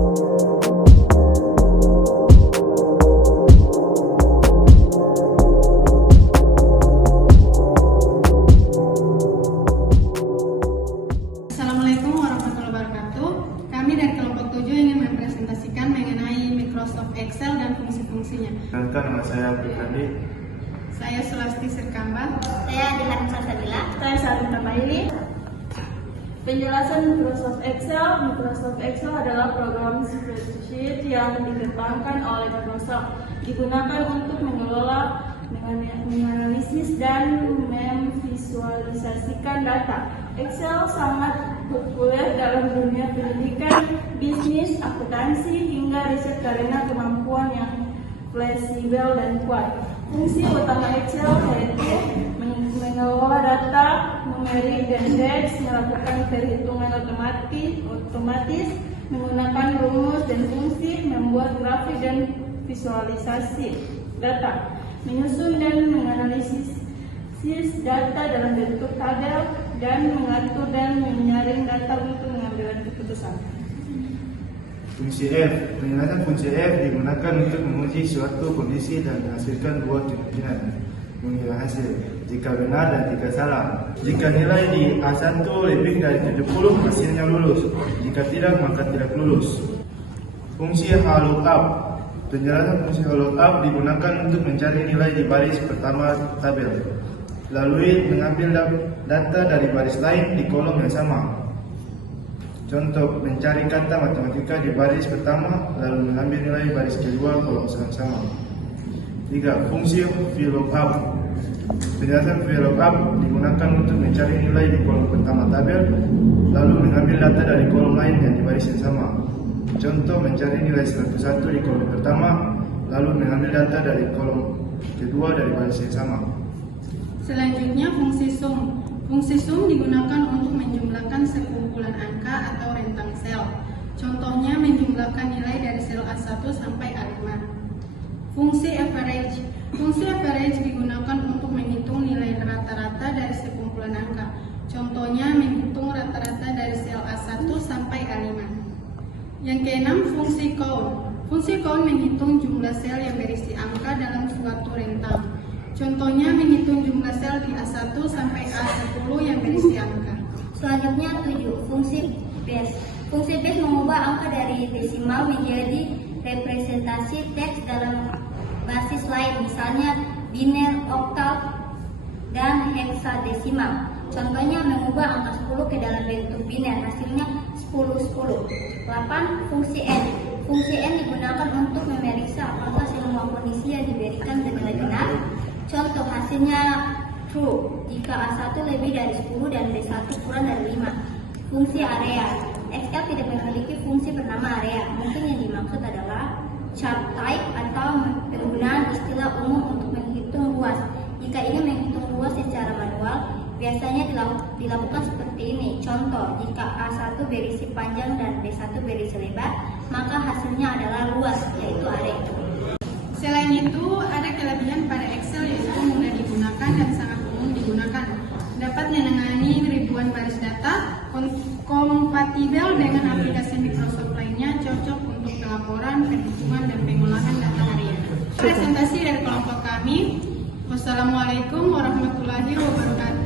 Assalamualaikum warahmatullahi wabarakatuh. Kami dari kelompok 7 ingin mempresentasikan mengenai Microsoft Excel dan fungsi-fungsinya. Nama saya Fikandi. Saya Sulasti Sirkamba. Saya Dihan Salsabila. Saya Salim Tamaili. Penjelasan Microsoft Excel. Microsoft Excel adalah program spreadsheet yang dikembangkan oleh Microsoft, digunakan untuk mengelola, menganalisis, dan memvisualisasikan data. Excel sangat populer dalam dunia pendidikan, bisnis, akuntansi, hingga riset karena kemampuan yang fleksibel dan kuat. Fungsi utama Excel yaitu mengelola data, numerik dan teks, melakukan perhitungan otomatis, menggunakan rumus dan fungsi, membuat grafik dan visualisasi data, menyusun dan menganalisis data dalam bentuk tabel, dan mengatur dan menyaring data untuk mengambil keputusan. Fungsi F. Penjelasan fungsi F digunakan untuk menguji suatu kondisi dan menghasilkan buah kemungkinan mengira hasil, jika benar dan jika salah. Jika nilai di A1 lebih dari 70, hasilnya lulus. Jika tidak, maka tidak lulus. Fungsi HLOOKUP. Penjelasan fungsi HLOOKUP digunakan untuk mencari nilai di baris pertama tabel, lalu mengambil data dari baris lain di kolom yang sama. Contoh, mencari kata matematika di baris pertama, lalu mengambil nilai baris kedua kolom yang sama. 3. Fungsi VLOOKUP. Penjelasan VLOOKUP digunakan untuk mencari nilai di kolom pertama tabel, lalu mengambil data dari kolom lain yang di baris yang sama. Contoh, mencari nilai 101 di kolom pertama, lalu mengambil data dari kolom kedua dari baris yang sama. Selanjutnya fungsi sum. Fungsi sum digunakan untuk menjumlahkan sekumpulan angka atau rentang sel. Contohnya menjumlahkan nilai dari sel A1 sampai A5. Fungsi average. Fungsi average digunakan untuk menghitung nilai rata-rata dari sekumpulan angka. Contohnya menghitung rata-rata dari sel A1 sampai A5. Yang keenam, fungsi count. Fungsi count menghitung jumlah sel yang berisi angka dalam suatu rentang. Contohnya menghitung jumlah sel di A1 sampai A10 yang berisi angka. Selanjutnya 7. Fungsi base. Fungsi base mengubah angka dari desimal menjadi representasi teks dalam basis lain, misalnya biner, oktav, dan heksadesimal. Contohnya mengubah angka 10 ke dalam bentuk biner, hasilnya 10-10. 8. Fungsi n. Fungsi n digunakan untuk memeriksa apakah semua kondisi yang diberikan senilai benar. Contoh, hasilnya true jika A1 lebih dari 10 dan B1 kurang dari 5. Fungsi area. Excel tidak memiliki fungsi bernama area. Mungkin yang dimaksud adalah chart type atau penggunaan istilah umum untuk menghitung luas. Jika ingin menghitung luas secara manual, biasanya dilakukan seperti ini. Contoh, jika A1 berisi panjang dan B1 berisi lebar, maka hasilnya adalah luas, yaitu area. Selain itu, ada kelebihan pada Excel yaitu mudah digunakan dan sangat umum digunakan. Dapat menangani ribuan baris data, kompatibel dengan aplikasi Microsoft lainnya, cocok untuk pelaporan, perhitungan, dan pengolahan data harian. Presentasi dari kelompok kami. Wassalamualaikum warahmatullahi wabarakatuh.